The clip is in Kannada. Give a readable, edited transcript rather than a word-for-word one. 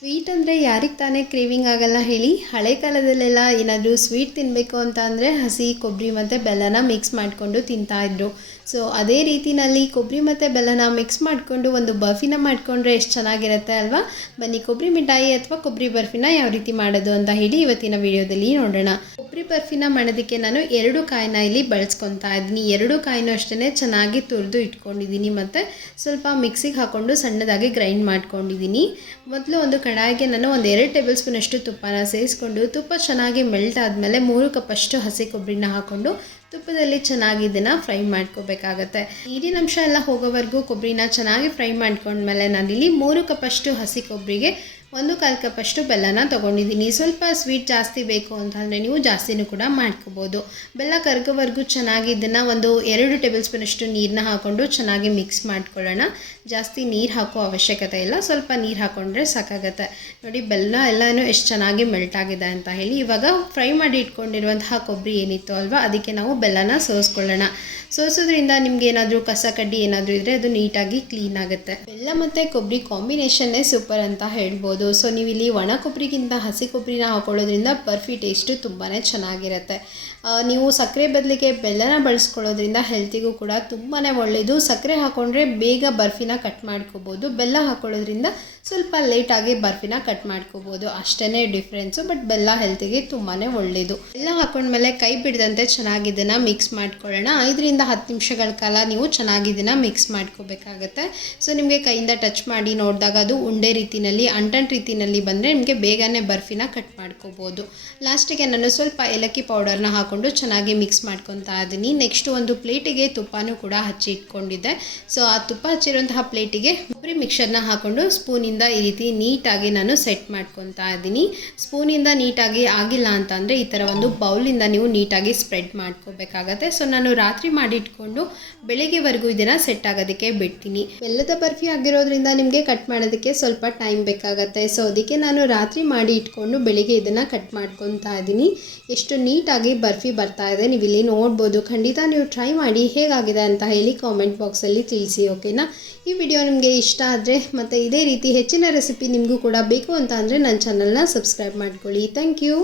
ಸ್ವೀಟ್ ಅಂದರೆ ಯಾರಿಗೆ ತಾನೇ ಕ್ರೇವಿಂಗ್ ಆಗಲ್ಲ ಹೇಳಿ. ಹಳೆ ಕಾಲದಲ್ಲೆಲ್ಲ ಏನಾದರೂ ಸ್ವೀಟ್ ತಿನ್ನಬೇಕು ಅಂತ ಅಂದರೆ ಹಸಿ ಕೊಬ್ಬರಿ ಮತ್ತು ಬೆಲ್ಲನ ಮಿಕ್ಸ್ ಮಾಡಿಕೊಂಡು ತಿಂತಾಯಿದ್ರು. ಸೊ ಅದೇ ರೀತಿಯಲ್ಲಿ ಕೊಬ್ಬರಿ ಮತ್ತು ಬೆಲ್ಲನ ಮಿಕ್ಸ್ ಮಾಡಿಕೊಂಡು ಒಂದು ಬರ್ಫಿನ ಮಾಡಿಕೊಂಡ್ರೆ ಎಷ್ಟು ಚೆನ್ನಾಗಿರುತ್ತೆ ಅಲ್ವಾ. ಬನ್ನಿ ಕೊಬ್ಬರಿ ಮಿಠಾಯಿ ಅಥವಾ ಕೊಬ್ಬರಿ ಬರ್ಫಿನ ಯಾವ ರೀತಿ ಮಾಡೋದು ಅಂತ ಹೇಳಿ ಇವತ್ತಿನ ವಿಡಿಯೋದಲ್ಲಿ ನೋಡೋಣ. ಕೊಬ್ಬರಿ ಬರ್ಫಿನ ಮಾಡೋದಕ್ಕೆ ನಾನು 2 ಕಾಯಿನ ಇಲ್ಲಿ ಬಳಸ್ಕೊತಾ ಇದ್ದೀನಿ. 2 ಕಾಯಿನೂ ಅಷ್ಟೇ ಚೆನ್ನಾಗಿ ತುರಿದು ಇಟ್ಕೊಂಡಿದ್ದೀನಿ ಮತ್ತು ಸ್ವಲ್ಪ ಮಿಕ್ಸಿಗೆ ಹಾಕ್ಕೊಂಡು ಸಣ್ಣದಾಗಿ ಗ್ರೈಂಡ್ ಮಾಡ್ಕೊಂಡಿದ್ದೀನಿ. ಮೊದಲು ಒಂದು ಕಡಾಯಿಗೆ ನಾನು ಒಂದು 2 ಟೇಬಲ್ ಸ್ಪೂನಷ್ಟು ತುಪ್ಪನ ಸೇರಿಸ್ಕೊಂಡು ತುಪ್ಪ ಚೆನ್ನಾಗಿ ಮೆಲ್ಟ್ ಆದಮೇಲೆ 3 ಕಪ್ಪಷ್ಟು ಹಸಿ ಕೊಬ್ಬರಿನ ಹಾಕ್ಕೊಂಡು ತುಪ್ಪದಲ್ಲಿ ಚೆನ್ನಾಗಿ ಇದನ್ನು ಫ್ರೈ ಮಾಡ್ಕೋಬೇಕಾಗತ್ತೆ. ನೀರಿನಂಶ ಎಲ್ಲ ಹೋಗೋವರೆಗೂ ಕೊಬ್ಬರಿನ ಚೆನ್ನಾಗಿ ಫ್ರೈ ಮಾಡ್ಕೊಂಡ್ಮೇಲೆ ನಾನಿಲ್ಲಿ 3 ಕಪ್ಪಷ್ಟು ಹಸಿ ಕೊಬ್ಬರಿಗೆ 1/4 ಕಪ್ಪಷ್ಟು ಬೆಲ್ಲನ ತೊಗೊಂಡಿದ್ದೀನಿ. ಸ್ವಲ್ಪ ಸ್ವೀಟ್ ಜಾಸ್ತಿ ಬೇಕು ಅಂತಂದರೆ ನೀವು ಜಾಸ್ತಿನೂ ಕೂಡ ಮಾಡ್ಕೋಬೋದು. ಬೆಲ್ಲ ಕರಗೋವರೆಗೂ ಚೆನ್ನಾಗಿ ಇದನ್ನು ಒಂದು 2 ಟೇಬಲ್ ಸ್ಪೂನಷ್ಟು ನೀರನ್ನ ಹಾಕ್ಕೊಂಡು ಚೆನ್ನಾಗಿ ಮಿಕ್ಸ್ ಮಾಡ್ಕೊಳ್ಳೋಣ. ಜಾಸ್ತಿ ನೀರು ಹಾಕೋ ಅವಶ್ಯಕತೆ ಇಲ್ಲ, ಸ್ವಲ್ಪ ನೀರು ಹಾಕ್ಕೊಂಡ್ರೆ ಸಾಕಾಗತ್ತೆ. ನೋಡಿ ಬೆಲ್ಲ ಎಲ್ಲನೂ ಎಷ್ಟು ಚೆನ್ನಾಗಿ ಮೆಲ್ಟ್ ಆಗಿದೆ ಅಂತ ಹೇಳಿ. ಇವಾಗ ಫ್ರೈ ಮಾಡಿ ಇಟ್ಕೊಂಡಿರುವಂತಹ ಕೊಬ್ಬರಿ ಏನಿತ್ತು ಅಲ್ವಾ, ಅದಕ್ಕೆ ನಾವು ಬೆಲ್ಲನ ಸೋಸ್ಕೊಳ್ಳೋಣ. ಸೋಸೋದ್ರಿಂದ ನಿಮ್ಗೆ ಏನಾದರೂ ಕಸ ಕಡ್ಡಿ ಏನಾದರೂ ಇದ್ದರೆ ಅದು ನೀಟಾಗಿ ಕ್ಲೀನ್ ಆಗುತ್ತೆ. ಬೆಲ್ಲ ಮತ್ತು ಕೊಬ್ಬರಿ ಕಾಂಬಿನೇಷನ್ನೇ ಸೂಪರ್ ಅಂತ ಹೇಳ್ಬೋದು. ಸೊ ನೀವು ಇಲ್ಲಿ ಒಣ ಕೊಬ್ಬರಿಗಿಂತ ಹಸಿ ಕೊಬ್ಬರಿನ ಹಾಕೊಳ್ಳೋದ್ರಿಂದ ಬರ್ಫಿ ಟೇಸ್ಟು ತುಂಬಾ ಚೆನ್ನಾಗಿರುತ್ತೆ. ನೀವು ಸಕ್ಕರೆ ಬದಲಿಗೆ ಬೆಲ್ಲನ ಬಳಸ್ಕೊಳ್ಳೋದ್ರಿಂದ ಹೆಲ್ತಿಗೂ ಕೂಡ ತುಂಬಾ ಒಳ್ಳೆಯದು. ಸಕ್ಕರೆ ಹಾಕ್ಕೊಂಡ್ರೆ ಬೇಗ ಬರ್ಫಿನ ಕಟ್ ಮಾಡ್ಕೋಬೋದು, ಬೆಲ್ಲ ಹಾಕ್ಕೊಳ್ಳೋದ್ರಿಂದ ಸ್ವಲ್ಪ ಲೇಟಾಗಿ ಬರ್ಫಿನ ಕಟ್ ಮಾಡ್ಕೋಬೋದು, ಅಷ್ಟೇ ಡಿಫ್ರೆನ್ಸು. ಬಟ್ ಬೆಲ್ಲ ಹೆಲ್ತಿಗೆ ತುಂಬಾ ಒಳ್ಳೆಯದು. ಬೆಲ್ಲ ಹಾಕೊಂಡ್ಮೇಲೆ ಕೈ ಬಿಡದಂತೆ ಚೆನ್ನಾಗಿ ಇದನ್ನು ಮಿಕ್ಸ್ ಮಾಡ್ಕೊಳ್ಳೋಣ. 5ರಿಂದ 10 ನಿಮಿಷಗಳ ಕಾಲ ನೀವು ಚೆನ್ನಾಗಿ ಇದನ್ನು ಮಿಕ್ಸ್ ಮಾಡ್ಕೋಬೇಕಾಗತ್ತೆ. ಸೊ ನಿಮಗೆ ಕೈಯಿಂದ ಟಚ್ ಮಾಡಿ ನೋಡಿದಾಗ ಅದು ಉಂಡೆ ರೀತಿಯಲ್ಲಿ ಅಂಟನ್ ರೀತಿಯಲ್ಲಿ ಬಂದರೆ ನಿಮಗೆ ಬೇಗನೆ ಬರ್ಫಿನ ಕಟ್ ಮಾಡ್ಕೋಬೋದು. ಲಾಸ್ಟಿಗೆ ನಾನು ಸ್ವಲ್ಪ ಏಲಕ್ಕಿ ಪೌಡರ್ನ ಹಾಕ್ಕೊಂಡು ಚೆನ್ನಾಗಿ ಮಿಕ್ಸ್ ಮಾಡ್ಕೊತಾ ಇದ್ದೀನಿ. ನೆಕ್ಸ್ಟ್ ಒಂದು ಪ್ಲೇಟಿಗೆ ತುಪ್ಪನೂ ಕೂಡ ಹಚ್ಚಿ ಇಟ್ಕೊಂಡಿದ್ದೆ. ಸೊ ಆ ತುಪ್ಪ ಹಚ್ಚಿರುವಂತಹ ಪ್ಲೇಟಿಗೆ ಕೊಬ್ಬರಿ ಮಿಕ್ಸರ್ನ ಹಾಕ್ಕೊಂಡು ಸ್ಪೂನಿಂದ ಈ ರೀತಿ ನೀಟಾಗಿ ನಾನು ಸೆಟ್ ಮಾಡ್ಕೊತಾ ಇದ್ದೀನಿ. ಸ್ಪೂನಿಂದ ನೀಟಾಗಿ ಆಗಿಲ್ಲ ಅಂತಂದರೆ ಈ ಥರ ಒಂದು ಬೌಲಿಂದ ನೀವು ನೀಟಾಗಿ ಸ್ಪ್ರೆಡ್ ಮಾಡ್ಕೋಬೇಕಾಗತ್ತೆ. ಸೊ ನಾನು ರಾತ್ರಿ ಮಾಡಿಟ್ಕೊಂಡು ಬೆಳಿಗ್ಗೆವರೆಗೂ ಇದನ್ನು ಸೆಟ್ ಆಗೋದಕ್ಕೆ ಬಿಡ್ತೀನಿ. ಬೆಲ್ಲದ ಬರ್ಫಿ ಆಗಿರೋದ್ರಿಂದ ನಿಮಗೆ ಕಟ್ ಮಾಡೋದಕ್ಕೆ ಸ್ವಲ್ಪ ಟೈಮ್ ಬೇಕಾಗತ್ತೆ. ಸೊ ಅದಕ್ಕೆ ನಾನು ರಾತ್ರಿ ಮಾಡಿ ಇಟ್ಕೊಂಡು ಬೆಳಿಗ್ಗೆ ಇದನ್ನು ಕಟ್ ಮಾಡ್ಕೊತಾ ಇದ್ದೀನಿ. ಎಷ್ಟು ನೀಟಾಗಿ ಬರ್ಫಿ ಬರ್ತಾ ಇದೆ ನೀವು ಇಲ್ಲಿ ನೋಡ್ಬೋದು. ಖಂಡಿತ ನೀವು ಟ್ರೈ ಮಾಡಿ ಹೇಗಾಗಿದೆ ಅಂತ ಹೇಳಿ ಕಾಮೆಂಟ್ ಬಾಕ್ಸಲ್ಲಿ ತಿಳಿಸಿ, ಓಕೆನಾ. ಈ ವಿಡಿಯೋ ನಿಮಗೆ ಇಷ್ಟ ಆದರೆ ಮತ್ತು ಇದೇ ರೀತಿ ಹೆಚ್ಚಿನ ರೆಸಿಪಿ ನಿಮಗೂ ಕೂಡ ಬೇಕು ಅಂತ ಅಂದರೆ ನನ್ನ ಚಾನಲ್ನ ಸಬ್ಸ್ಕ್ರೈಬ್ ಮಾಡ್ಕೊಳ್ಳಿ. Thank you.